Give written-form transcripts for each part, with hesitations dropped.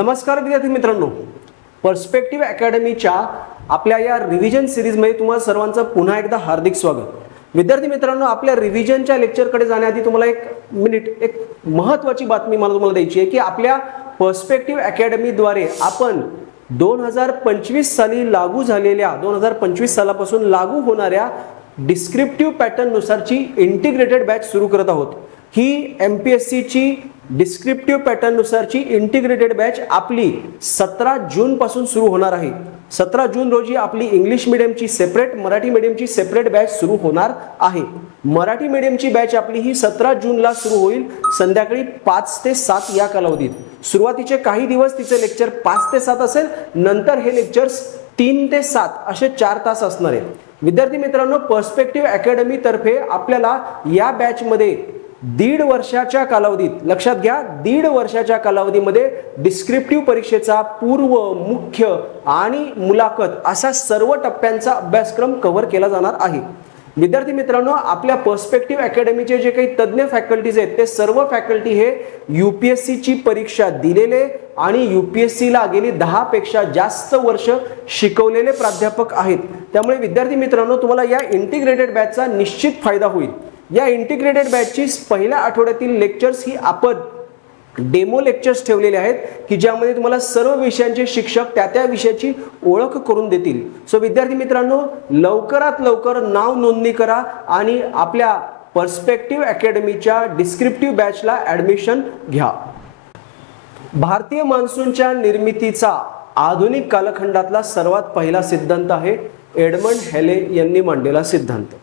नमस्कार विद्यार्थी मित्रांनो, पर्स्पेक्टिव्ह अकॅडमीच्या आपल्या या रिव्हिजन सीरीजमध्ये तुम्हाला सर्वांचं पुन्हा एकदा हार्दिक स्वागत। विद्यार्थी मित्रांनो, आपल्या रिव्हिजनच्या लेक्चरकडे जाण्याआधी तुम्हाला एक महत्त्वाची बातमी मला तुम्हाला द्यायची आहे की आपल्या पर्स्पेक्टिव्ह अकॅडमीद्वारे आपण 2025 साली लागू झालेल्या 2025 सालापासून लागू होणाऱ्या डिस्क्रिप्टिव्ह पॅटर्न नुसारची इंटिग्रेटेड बॅच सुरू करत आहोत। ही एमपीएससी ची डिस्क्रिप्टिव्ह पॅटर्न नुसारची इंटिग्रेटेड बॅच आपली 17 जून पासून सुरू होणार आहे। 17 जून रोजी आपली इंग्लिश मीडियमची सेपरेट, मराठी मीडियमची सेपरेट बॅच सुरू होणार आहे। मराठी मीडियमची बॅच आपली ही 17 जूनला सुरू होईल संध्याकाळी 5 ते 7 या कालावधीत। सुरुवातीचे काही दिवस तिचे लेक्चर 5 ते 7 असेल, नंतर हे लेक्चर्स 3 ते 7 असे 4 तास असणार आहेत। विद्यार्थी मित्रांनो, पर्स्पेक्टिव्ह अकॅडमी तर्फे आपल्याला या बॅच मध्ये 1.5 वर्षाच्या कालावधीत, लक्षात घ्या 1.5 वर्षाच्या कालावधीमध्ये डिस्क्रिप्टिव्ह परीक्षेचा पूर्व, मुख्य आणि मुलाखत असा सर्व टप्प्यांचा अभ्यासक्रम कव्हर केला जाणार आहे। विद्यार्थी मित्रांनो, आपल्या पर्स्पेक्टिव्ह अकॅडमीचे जे काही तज्ञ फॅकल्टीज आहेत ते सर्व फॅकल्टी हे यूपीएससी ची परीक्षा दिलेले आणि यूपीएससी ला गेली 10 पेक्षा जास्त वर्ष शिकवलेले प्राध्यापक आहेत। त्यामुळे विद्यार्थी मित्रांनो, तुम्हाला या इंटिग्रेटेड बॅचचा निश्चित फायदा होईल। या इंटिग्रेटेड बॅचची पहिल्या आठवड्यातील लेक्चर्स ही आपण डेमो लेक्चर्स ठेवलेले आहेत की ज्यामध्ये तुम्हाला सर्व विषयांचे शिक्षक त्या विषयाची ओळख करून देतील। सो विद्यार्थी मित्रांनो, लवकरात लवकर नाव नोंदणी करा आणि आपल्या पर्स्पेक्टिव्ह अकॅडमीच्या डिस्क्रिप्टिव्ह बॅचला ॲडमिशन घ्या। भारतीय मान्सूनच्या निर्मितीचा आधुनिक कालखंडातला सर्वात पहिला सिद्धांत आहे एडमंड हॅले यांनी मांडलेला सिद्धांत।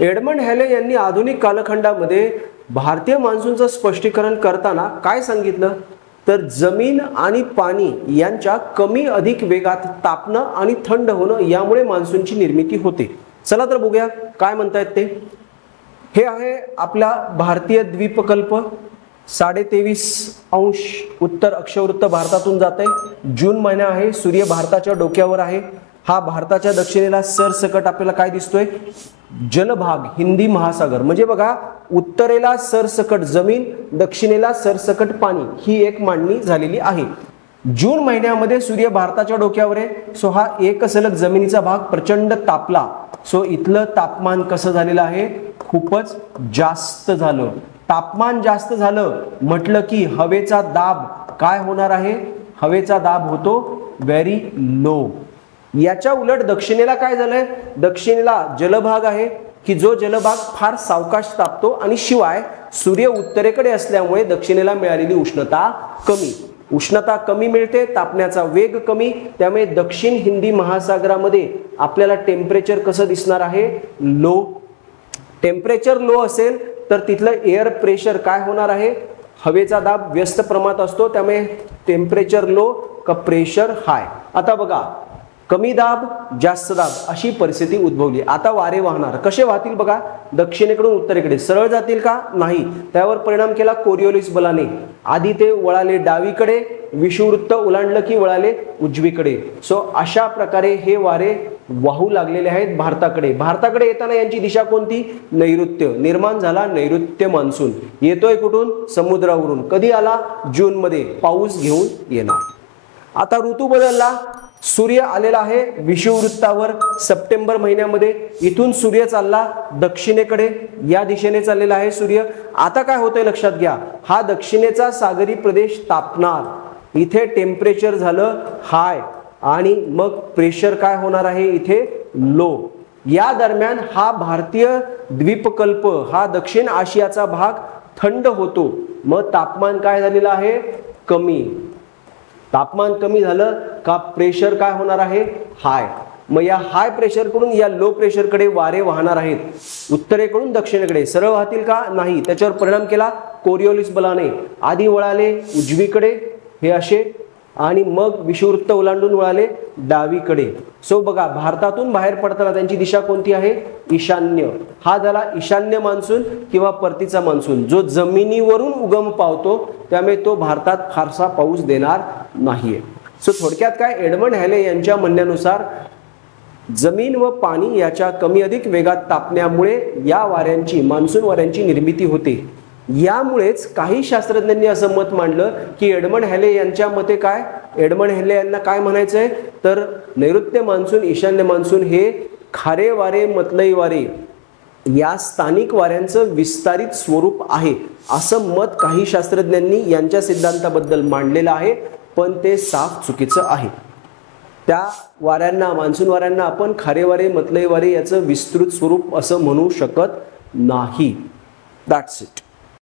एडमंड हॅले यांनी आधुनिक कालखंडामध्ये भारतीय मान्सूनचं स्पष्टीकरण करताना काय सांगितलं तर जमीन आणि पाणी यांच्या कमी अधिक वेगात तापणं आणि थंड होणं यामुळे मान्सूनची निर्मिती होते। चला तर बघूया काय म्हणतायत ते। हे आहे आपला भारतीय द्वीपकल्प, 23.5° उत्तर अक्षवृत्त भारतातून जात आहे। जून महिना आहे, सूर्य भारताच्या डोक्यावर आहे। हा भारताच्या दक्षिणेला सरसकट आपल्याला काय दिसतोय, जलभाग, हिंदी महासागर। म्हणजे बघा, उत्तरेला सरसकट जमीन, दक्षिणेला सरसकट पाणी, ही एक मांडणी झालेली आहे। जून महिन्यामध्ये सूर्य भारताच्या डोक्यावर आहे। सो हा एक सलग जमिनीचा भाग प्रचंड तापला। सो इथलं तापमान कसं झालेलं आहे, खूपच जास्त झालं। तापमान जास्त झालं म्हटलं की हवेचा दाब काय होणार आहे, हवेचा दाब होतो व्हेरी लो। याच्या उलट दक्षिणेला काय झालंय, दक्षिणेला जलभाग आहे की जो जलभाग फार सावकाश तापतो आणि शिवाय सूर्य उत्तरेकडे असल्यामुळे दक्षिणेला मिळालेली उष्णता कमी मिळते, तापण्याचा वेग कमी। त्यामुळे दक्षिण हिंदी महासागरामध्ये आपल्याला टेम्परेचर कसं दिसणार आहे, लो। टेम्परेचर लो असेल तर तिथलं एअर प्रेशर काय होणार आहे, हवेचा दाब व्यस्त प्रमाणात असतो, त्यामुळे टेम्परेचर लो का प्रेशर हाय। आता बघा, कमी दाब जास्त दाब अशी परिस्थिती उद्भवली। आता वारे वाहणार, कसे वाहतील बघा, दक्षिणेकडून उत्तरेकडे सरळ जातील का, नाही। त्यावर परिणाम केला कोरिओलिस बलाने। आधी ते वळाले डावीकडे, विषुववृत्त ओलांडलं की वळाले उजवीकडे। सो अशा प्रकारे हे वारे वाहू लागलेले आहेत भारताकडे। भारताकडे येताना यांची दिशा कोणती, नैऋत्य। निर्माण झाला नैऋत्य मान्सून। येतोय कुठून, समुद्रावरून। कधी आला, जून मध्ये, पाऊस घेऊन येणार। आता ऋतू बदलला, सूर्य आलेला आहे विषुववृत्तावर सप्टेंबर महिन्यामध्ये। इथून सूर्य चालला दक्षिणेकडे, या दिशेने चाललेला आहे सूर्य। आता काय होतंय लक्षात घ्या, हा दक्षिणेचा सागरी प्रदेश तापणार, इथे टेम्परेचर झालं हाय आणि मग प्रेशर काय होणार आहे इथे, लो। या दरम्यान हा भारतीय द्वीपकल्प, हा दक्षिण आशियाचा भाग थंड होतो, मग तापमान काय झालेलं आहे, कमी। तापमान कमी झालं का प्रेशर काय होणार आहे, हाय। मग या हाय प्रेशर कडून या लो प्रेशर कडे वारे वाहणार आहेत, उत्तरेकडून दक्षिणेकडे। सरळ वाहतील का, नाही। त्याच्यावर परिणाम केला कोरिओलिस बलाने। आधी वळाले उजवीकडे हे असे, आणि मग विषुववृत्त ओलांडून वळाले डावीकडे। सो बघा, भारतातून बाहेर पडताना त्यांची दिशा कोणती आहे, ईशान्य। हा झाला ईशान्य मान्सून किंवा परतीचा मान्सून, जो जमिनीवरून उगम पावतो, त्यामुळे तो भारतात फारसा पाऊस देणार नाहीये। सो थोडक्यात काय, एडमंड हॅले यांच्या म्हणण्यानुसार जमीन व पाणी याच्या कमी अधिक वेगात तापण्यामुळे या वाऱ्यांची, मान्सून वाऱ्यांची निर्मिती होते। यामुळेच काही शास्त्रज्ञांनी असं मत मांडलं की एडमंड हॅले यांच्या मते काय, एडमंड हॅले यांना काय म्हणायचंय तर नैऋत्य मान्सून ईशान्य मान्सून हे खारे वारे मतलई वारे या स्थानिक वाऱ्यांचं विस्तारित स्वरूप आहे असं मत काही शास्त्रज्ञांनी यांच्या सिद्धांताबद्दल मांडलेलं आहे, पण ते साफ चुकीचं आहे. त्या वाऱ्यांना, मान्सून वाऱ्यांना आपण खारे वारे मतलई वारे याचं विस्तृत स्वरूप असं म्हणू शकत नाही. That's it.